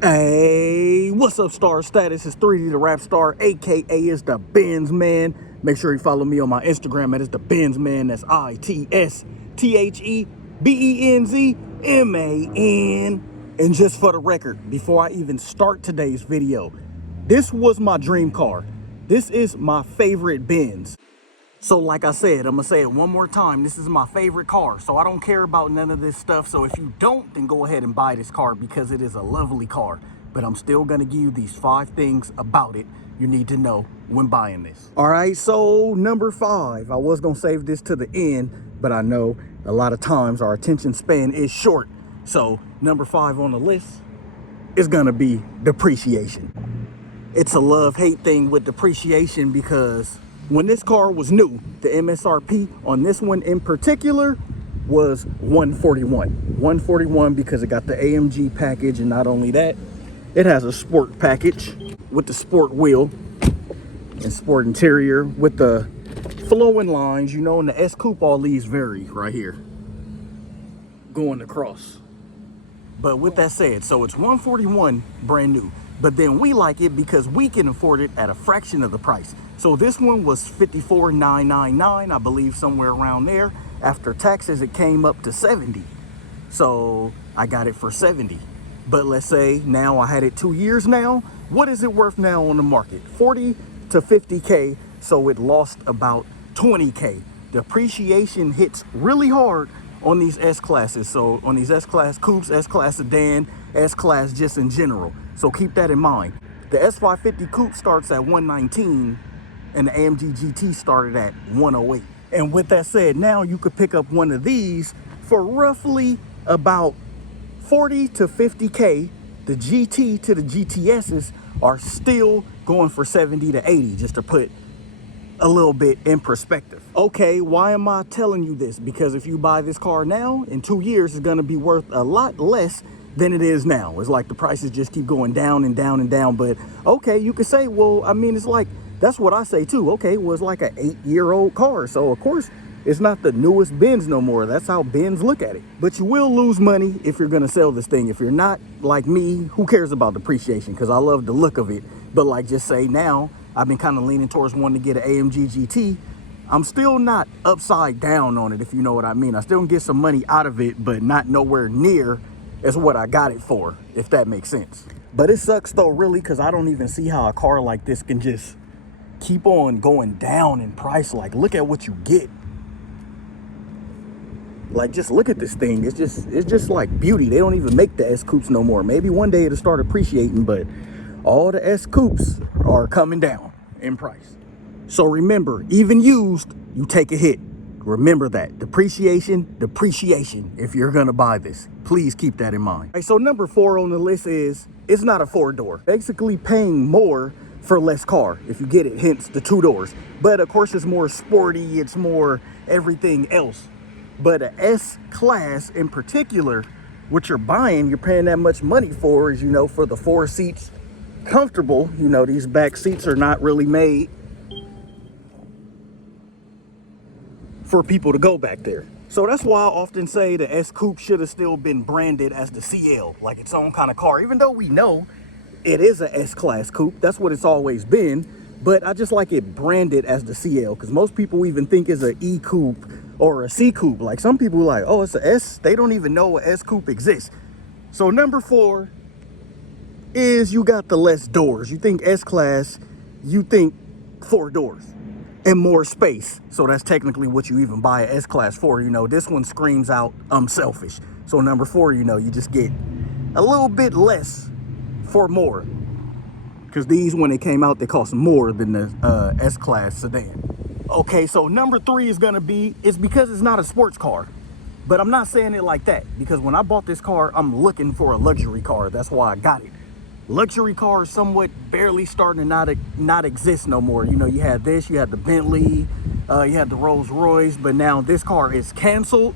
Hey, what's up, Star Status? It's 3D the Rap Star, aka is the Benz Man. Make sure you follow me on my Instagram at it's the Benz Man. That's ITSTHEBENZMAN. And just for the record, before I even start today's video, this was my dream car. This is my favorite Benz. So like I said, I'm gonna say it one more time. This is my favorite car. So I don't care about none of this stuff. So if you don't, then go ahead and buy this car because it is a lovely car. But I'm still gonna give you these 5 things about it you need to know when buying this. All right, so number 5. I was gonna save this to the end, but I know a lot of times our attention span is short. So number 5 on the list is gonna be depreciation. It's a love-hate thing with depreciation because when this car was new, the MSRP on this one in particular was $141. $141 because it got the AMG package, and not only that, it has a sport package with the sport wheel and sport interior with the flowing lines. You know, in the S Coupe, all these vary right here, going across. But with that said, so it's $141 brand new. But then we like it because we can afford it at a fraction of the price. So this one was $54,999, I believe, somewhere around there. After taxes, it came up to $70. So I got it for $70. But let's say now I had it 2 years now. What is it worth now on the market? 40 to 50K. So it lost about 20K. Depreciation hits really hard on these S-classes. So on these S-class coupes, S-class sedan, S-class just in general. So keep that in mind. The S550 coupe starts at 119 and the AMG GT started at 108. And with that said, now you could pick up one of these for roughly about 40 to 50K. The GT to the GTSs are still going for 70 to 80, just to put a little bit in perspective. Okay, why am I telling you this? Because if you buy this car now, in 2 years, it's gonna be worth a lot less than it is now. It's like the prices just keep going down and down and down. But okay, you could say, well, I mean, it's like, that's what I say too. Okay, well, it's like an 8-year-old car. So of course, it's not the newest Benz no more. That's how Benz look at it. But you will lose money if you're gonna sell this thing. If you're not like me, who cares about depreciation? Because I love the look of it. But like, just say now, I've been kind of leaning towards wanting to get an AMG GT. I'm still not upside down on it, if you know what I mean. I still can get some money out of it, but not nowhere near as what I got it for, if that makes sense. But it sucks though, really, because I don't even see how a car like this can just keep on going down in price. Like, look at what you get. Like, just look at this thing. It's just like beauty. They don't even make the S Coupes no more. Maybe one day it'll start appreciating, but all the S Coupes are coming down in price. So remember, even used, you take a hit. Remember that. Depreciation, if you're gonna buy this. Please keep that in mind. Right, so number 4 on the list is, it's not a 4-door. Basically paying more for less car if you get it, hence the 2 doors. But of course, it's more sporty, it's more everything else. But a S-Class in particular, what you're buying, you're paying that much money for, is, you know, for the 4 seats, comfortable. You know, these back seats are not really made for people to go back there. So that's why I often say the S Coupe should have still been branded as the CL, like its own kind of car, even though we know it is a S-Class coupe. That's what it's always been. But I just like it branded as the CL, because most people even think it's an E coupe or a C coupe. Like, some people are like, oh, it's an S. They don't even know an S coupe exists. So number 4 is, you got the less doors. You think S-Class, you think 4 doors and more space. So that's technically what you even buy an S-Class for. You know, this one screams out, I'm selfish. So number 4, you know, you just get a little bit less for more. Because these, when they came out, they cost more than the S-Class sedan. Okay, so number 3 is gonna be, it's because it's not a sports car. But I'm not saying it like that, because when I bought this car, I'm looking for a luxury car. That's why I got it. Luxury cars somewhat barely starting to not exist no more. You know, you had this, you had the Bentley, you had the Rolls Royce, but now this car is canceled,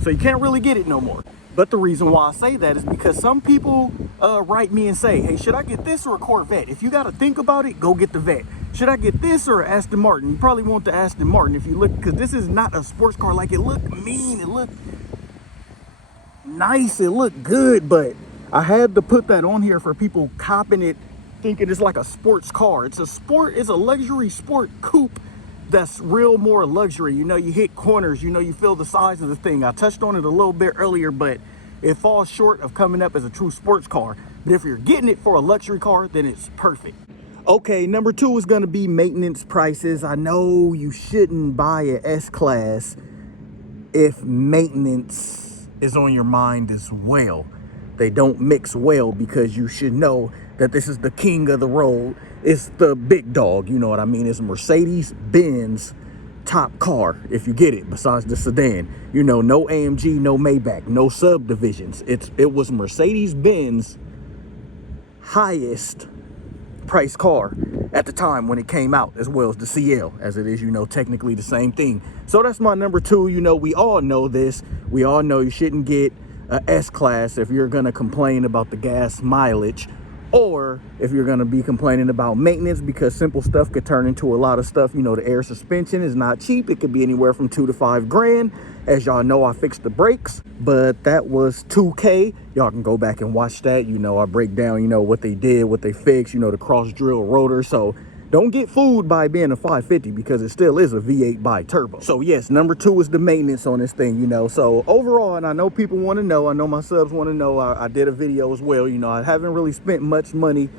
so you can't really get it no more. But the reason why I say that is because some people write me and say, hey, should I get this or a Corvette? If you got to think about it, go get the Vet. Should I get this or Aston Martin? You probably want the Aston Martin if you look, because this is not a sports car. Like, it looked mean, it looked nice, it looked good, but I had to put that on here for people copping it, thinking it's like a sports car. It's a luxury sport coupe that's real more luxury. You know, you hit corners, you know, you feel the size of the thing. I touched on it a little bit earlier, but it falls short of coming up as a true sports car. But if you're getting it for a luxury car, then it's perfect. Okay, number 2 is gonna be maintenance prices. I know you shouldn't buy an S-Class if maintenance is on your mind as well. They don't mix well, because you should know that this is the king of the road. It's the big dog, you know what I mean? It's a Mercedes-Benz top car, if you get it, besides the sedan. You know, no AMG, no Maybach, no subdivisions. It was Mercedes-Benz highest price car at the time when it came out, as well as the CL, as it is, you know, technically the same thing. So that's my number 2. You know, we all know this. We all know you shouldn't get a S-Class if you're gonna complain about the gas mileage, or if you're gonna be complaining about maintenance, because simple stuff could turn into a lot of stuff. You know, the air suspension is not cheap. It could be anywhere from 2 to 5 grand. As y'all know, I fixed the brakes, but that was 2K. Y'all can go back and watch that. You know, I break down, you know, what they did, what they fixed, you know, the cross drill rotor. So don't get fooled by being a 550, because it still is a V8 bi-turbo. So yes, number 2 is the maintenance on this thing, you know. So overall, and I know people want to know, I know my subs want to know, I did a video as well, you know, I haven't really spent much money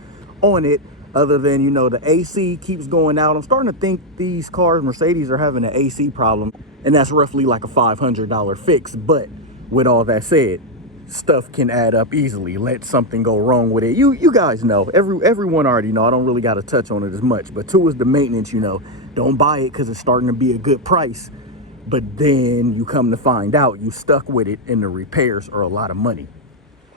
on it, other than, you know, the AC keeps going out. I'm starting to think these cars, Mercedes, are having an AC problem, and that's roughly like a $500 fix. But with all that said, stuff can add up easily. Let something go wrong with it. You guys know, everyone already know. I don't really got to touch on it as much. But 2 is the maintenance. You know, don't buy it because it's starting to be a good price, but then you come to find out you stuck with it and the repairs are a lot of money.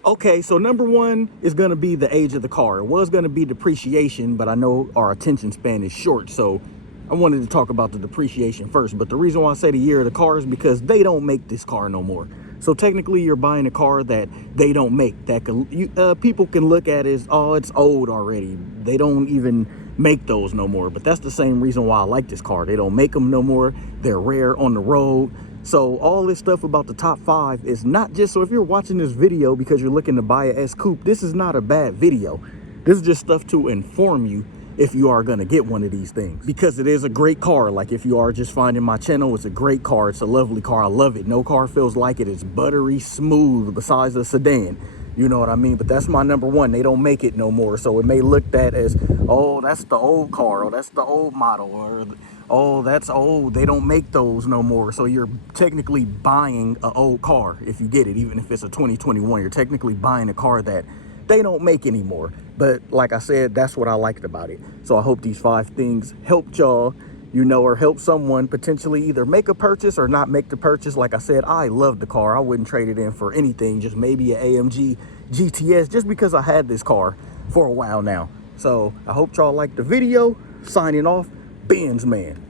Okay, so number 1 is going to be the age of the car. It was going to be depreciation, but I know our attention span is short, so I wanted to talk about the depreciation first. But the reason why I say the year of the car is because they don't make this car no more. So technically, you're buying a car that they don't make, that people can look at as, oh, it's old already. They don't even make those no more. But that's the same reason why I like this car. They don't make them no more. They're rare on the road. So all this stuff about the top 5 is not just, so if you're watching this video because you're looking to buy a S Coupe, this is not a bad video. This is just stuff to inform you if you are going to get one of these things, because it is a great car. Like, if you are just finding my channel, it's a great car. It's a lovely car. I love it. No car feels like it. It's buttery smooth besides a sedan. You know what I mean? But that's my number 1. They don't make it no more. So it may look that as, oh, that's the old car, or that's the old model, or oh, that's old. They don't make those no more. So you're technically buying an old car if you get it. Even if it's a 2021, you're technically buying a car that they don't make anymore. But like I said, that's what I liked about it. So I hope these 5 things helped y'all, you know, or help someone potentially either make a purchase or not make the purchase. Like I said, I love the car. I wouldn't trade it in for anything, just maybe an AMG GTS, just because I had this car for a while now. So I hope y'all liked the video. Signing off, Benz Man.